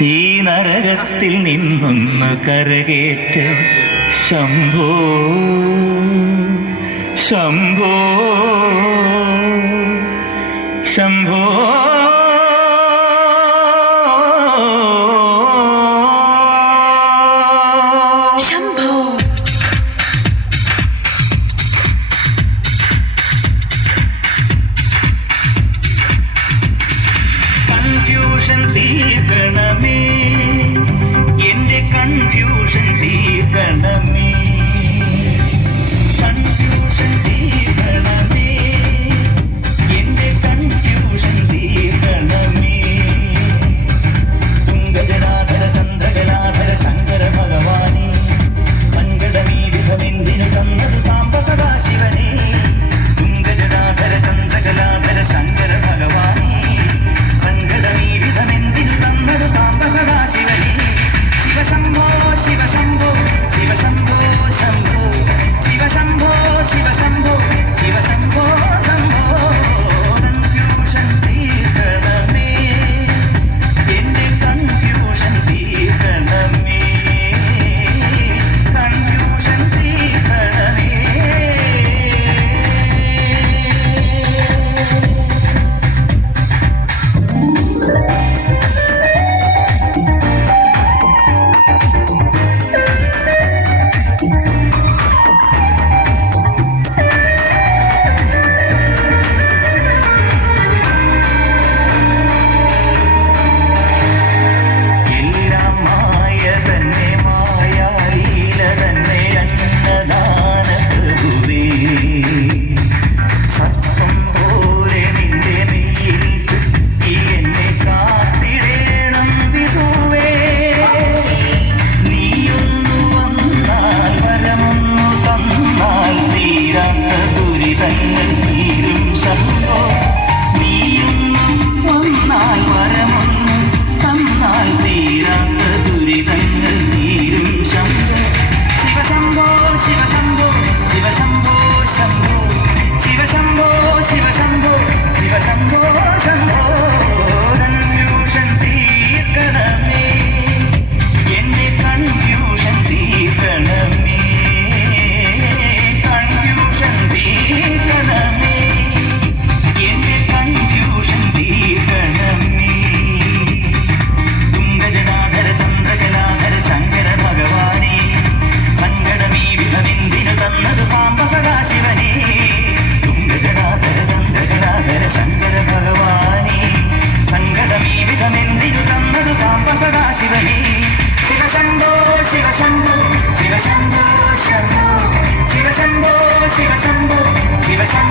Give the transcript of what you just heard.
ഈ നരകത്തിൽ നിന്നൊന്ന് കരകേറ്റ ശംഭോ ശംഭോ ശംഭോ കൺഫ്യൂഷൻ തീർക്കണമേ, എന്റെ കൺഫ്യൂഷൻ തീർക്കണമേ, കൺഫ്യൂഷൻ തീർക്കണമേ, എന്റെ കൺഫ്യൂഷൻ തീർക്കണമേ. തുംഗജടാധര ചന്ദ്രകലാധര ശങ്കര ഭഗവാനേ, സങ്കടമീ വിധമെന്തിനു തന്നത് സാംബ സദാശിവനേ. തുംഗജടാധര ചന്ദ്രകലാധര ശങ്കര ഭഗവാനേ, സങ്കടമീ വിധമെന്തിനു തന്നത് സാംബ സദാശിവനേ. ശിവശംഭോ ശിവശംഭോ ശിവശംഭോ ശംഭോ ശിവശംഭോ ശിവശംഭോ ശിവശംഭോ ശംഭോ. കൺഫ്യൂഷൻ തീർക്കണമേ, എന്റെ കൺഫ്യൂഷൻ തീർക്കണമേ, കൺഫ്യൂഷൻ തീർക്കണമേ. എല്ലാം മായ തന്നെ, മായാലീല തന്നെ, അന്നദാന പ്രഭുവേ. സർപ്പം പോലെ നിന്റെ മെയ്യിൽ ചുറ്റി എന്നെ കാത്തിടേണം വിധുവേ. നീയൊന്നു വന്നാൽ, വരമൊന്നു തന്നാൽ, തീരാത്ത ദുരിതങ്ങൾ തീരും ശംഭോ. നീയൊന്നു വന്നാൽ, വരമൊന്നു തന്നാൽ, തീരാത്ത ദുരിതങ്ങൾ തീരും ശംഭോ. ശിവശംഭോ ശിവശംഭോ ശിവശംഭോ ശംഭോ ശിവശംഭോ ശിവശംഭോ ശിവശംഭോ ശംഭോ. കൺഫ്യൂഷൻ തീർക്കണമേ, എന്റെ കൺഫ്യൂഷൻ തീർക്കണമേ, കൺഫ്യൂഷൻ തീർക്കണമേ, എന്റെ കൺഫ്യൂഷൻ തീർക്കണമേ. തുംഗജടാധര ചന്ദ്രകലാധര ശങ്കര ഭഗവാനേ, സങ്കടമീ വിധമെന്തിനു തന്നത് സാംബ സദാശിവനേ. തുംഗജടാധര ചന്ദ്രകലാധര ശങ്കര ഭഗവാനേ, സങ്കടമീ വിധമെന്തിനു തന്നത് സാംബ സദാശിവനേ. ശിവശംഭോ ശിവശംഭോ ശിവശംഭോ ശംഭോ ശിവശംഭോ ശിവശംഭോ ശിവശംഭോ